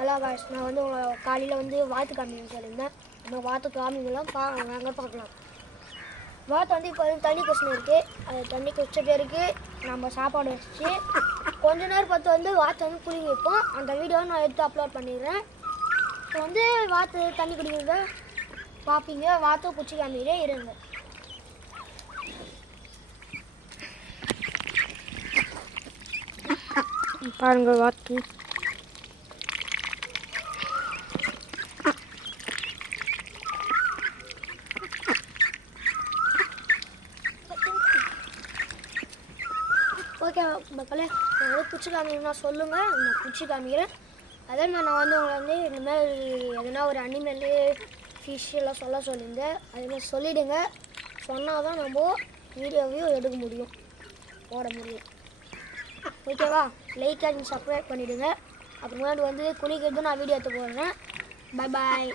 Hello guys, நான் வந்து உங்களை காலையில் வந்து வாத்து காமிங்கன்னு சொல்லியிருந்தேன். நம்ம வாத்து காமிங்கெல்லாம் வாங்க பார்க்கலாம். வாத்து வந்து இப்போ வந்து தண்ணி குடிச்சுன்னு இருக்குது. அது தண்ணி குடிச்ச பேருக்கு நம்ம சாப்பாடு வச்சு கொஞ்ச நேரம் பார்த்து வந்து வாத்து வந்து குளிங்க வைப்போம். அந்த வீடியோவை நான் எடுத்து அப்லோட் பண்ணிடுறேன். இப்போ வந்து வாத்து தண்ணி குடிக்கிறத பார்ப்பீங்க. வாத்து குச்சி காமிக்கிறே இருங்க. பாருங்கள் வாத்து ஓகே மக்களே, நான் வந்து குச்சி காமிக்கணும்னா சொல்லுங்கள், நான் குச்சி காமிக்கிறேன். அதே மாதிரி நான் வந்து உங்களை வந்து இந்தமாதிரி எதுனா ஒரு அனிமல்லு ஃபிஷ் எல்லாம் சொல்லியிருந்தேன். அதுமாதிரி சொல்லிவிடுங்க. சொன்னால் தான் நம்ம வீடியோவையும் எடுக்க முடியும், போட முடியும். ஓகேவா? லைக் அண்ட் சப்ஸ்கிரைப் பண்ணிவிடுங்க. அப்புறமேட்டு வந்து குளிக்கிறது நான் வீடியோ எடுத்து போடுறேன். பாய்.